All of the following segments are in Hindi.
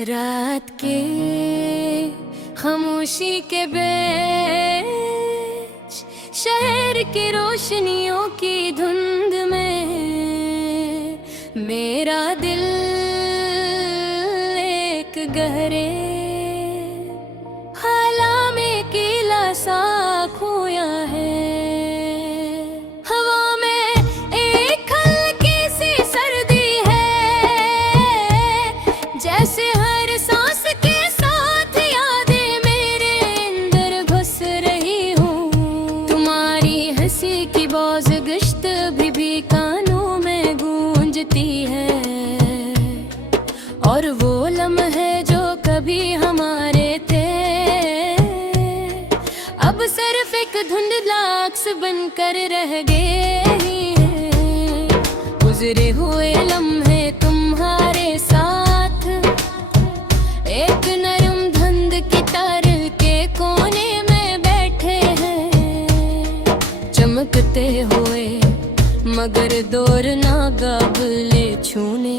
रात के खामोशी के बीच शहर की रोशनियों की धुंध में मेरा दिल एक गहरे ख्याला में कीला सा खोया है। हवा में एक हल्की सी सर्दी है, जैसे हर सांस के साथ यादें मेरे अंदर घुस रही हूँ। तुम्हारी हंसी की बौझ गश्त भी कानों में गूंजती है, और वो लम्हे जो कभी हमारे थे अब सिर्फ एक धुंधला अक्स बनकर रह गए हैं। गुजरे हुए लम्हे तुम्हारे साथ एक नरम धुंध की तार के कोने में बैठे हैं, चमकते हुए मगर दूर ना काबिले छूने,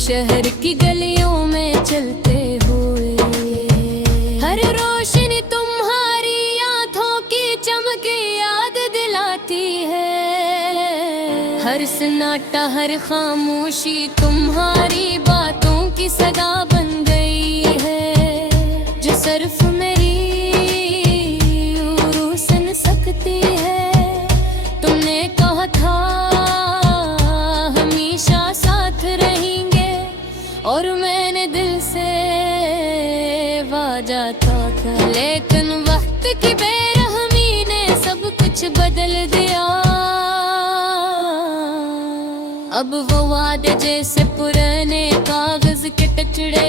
शहर की गलियों में चलते हुए हर रोशनी तुम्हारी आंखों की चमक याद दिलाती है। हर सन्नाटा हर खामोशी तुम्हारी बातों की सदा बन गई है, जो सिर्फ मेरी रूह सुन सकती है। तुमने कहा था हमेशा साथ रहेंगे, और मैंने दिल से वादा था, लेकिन वक्त की बेरहमी ने सब कुछ बदल दिया। अब वो वादे जैसे पुराने कागज के टुकड़े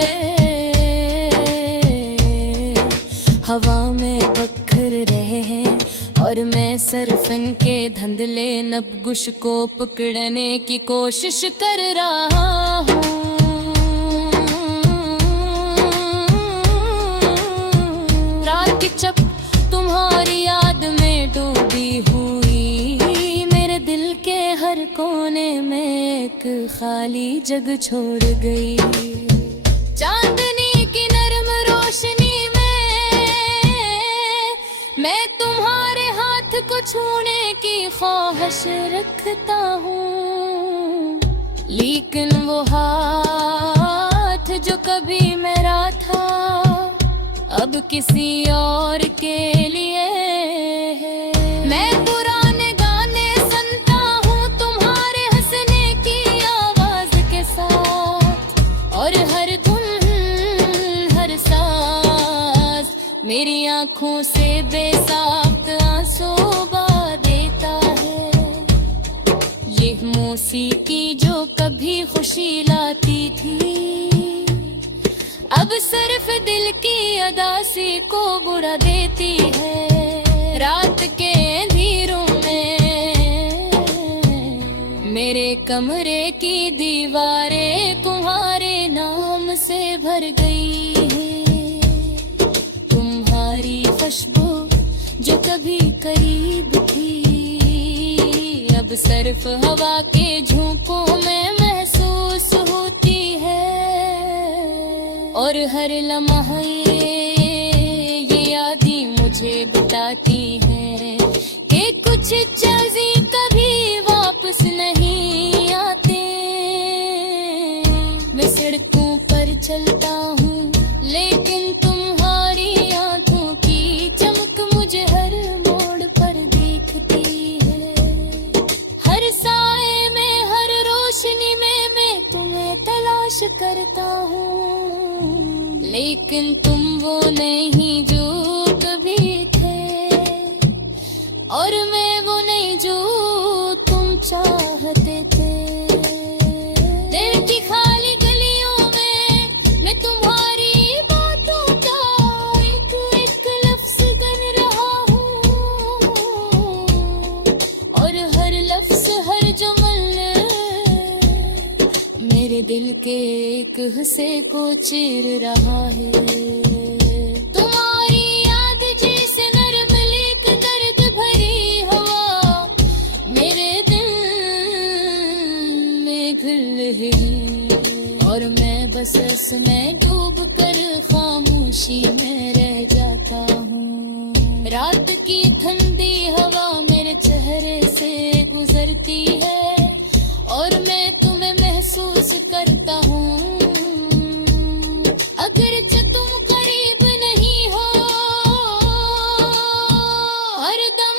हवा में बखर रहे हैं, और मैं सिर्फ इनके धंधले नबगुश को पकड़ने की कोशिश कर रहा हूँ। रात की चप तुम्हारी याद में डूबी हुई, मेरे दिल के हर कोने में एक खाली जग छोड़ गई। चांदनी की नरम रोशनी में मैं तुम्हारे हाथ को छूने की ख्वाहिश रखता हूँ, लेकिन वो हाथ जो कभी मेरा था अब किसी और के लिए है। मैं पुराने गाने सुनता हूँ तुम्हारे हंसने की आवाज के साथ, और हर धुन हर सांस मेरी आंखों से बेसाख्त आंसू बहा देता है। ये मौसीकी जो कभी खुशी लाती थी अब सिर्फ दिल की अदासी को बुरा देती है। रात के अंधेरों में मेरे कमरे की दीवारें तुम्हारे नाम से भर गई हैं। तुम्हारी खुशबू जो कभी करीब थी अब सिर्फ हवा के झोंकों में महसूस होती है, और हर लम्हा ये यादें मुझे बताती हैं कि कुछ चीज़ें कभी वापस नहीं आते। मैं सड़कों पर चलता हूँ, लेकिन तुम्हारी आंखों की चमक मुझे हर मोड़ पर दिखती है। हर साए में हर रोशनी में मैं तुम्हें तलाश करता हूँ, लेकिन तुम वो नहीं जो कभी थे, और मैं वो नहीं जो तुम चाहते थे। दिल की खाली गलियों में मैं तुम्हारी बातों का एक एक लफ्ज गन रहा हूँ, और हर लफ्ज हर जुमल मेरे दिल के एक हिस्से को चीर रहा है। तुम्हारी याद जैसे नरम लेक दर्द भरी हवा मेरे दिल में घुल रही, और मैं बस मैं डूब कर खामोशी में रह जाता हूँ। रात की ठंडी हवा मेरे चेहरे से गुजरती है और मैं तुम्हें महसूस करता हूँ। अगरचे तुम करीब नहीं हो, हर दम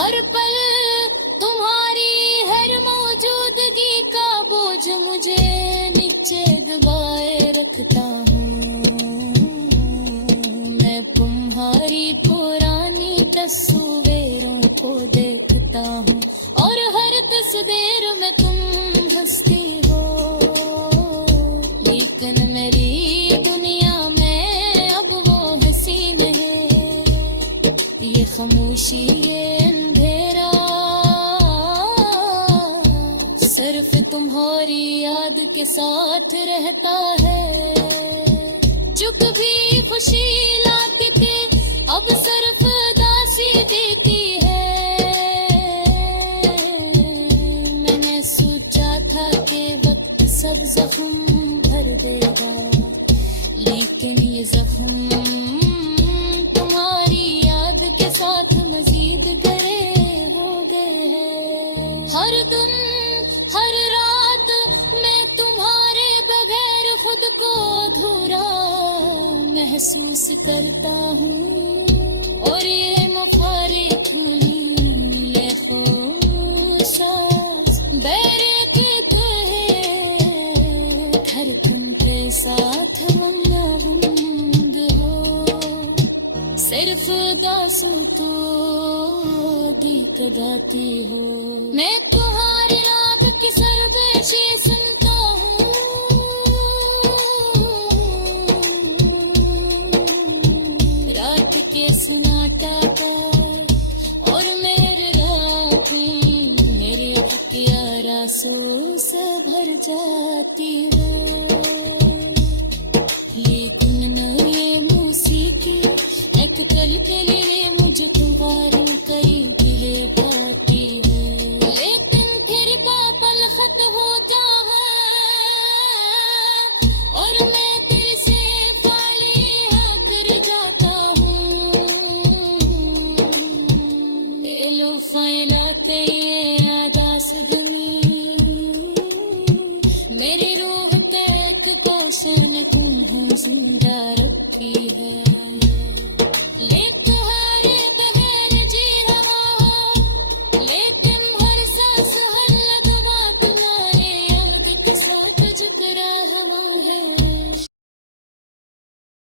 हर पल तुम्हारी हर मौजूदगी का बोझ मुझे नीचे दबाए रखता हूँ। मैं तुम्हारी पुरानी तस्वीरों को देखता हूँ और हर तस्वीर में तुम हंसती हो, लेकिन मेरी दुनिया में अब वो हंसी नहीं। ये खामोशी ये अंधेरा सिर्फ तुम्हारी याद के साथ रहता है। जो कभी खुशी लाती थी अब सिर्फ उदासी देती है। मैंने सोचा था कि वक्त सब जख्म भर देगा, लेकिन ये जख्म तुम्हारी याद के साथ मजीद गहरे हो गए हैं। हर दिन हर रात मैं तुम्हारे बगैर खुद को अधूरा महसूस करता हूँ और ये मुफारिक हुई ये खुशास बैरक़ है। हर तुम के साथ ममंद हो, सिर्फ दासू तो गीत गाती हो। मैं तुम्हारे राग की सरगोशी सुनता हूँ, रात के सन्नाटा पर और मेरे रात मेरी तकिया आंसू से भर जाती है। लेकिन ये मौसीकी एक पल के लिए मुझे तुम्हारी करीब ले पाती है, लेकिन फिर पल खत होता है और मैं दिल से खाली होकर जाता हूँ। दिलो फैलाते ये आदास गमी मेरी रूह तक गोशन जिंदा रखी है।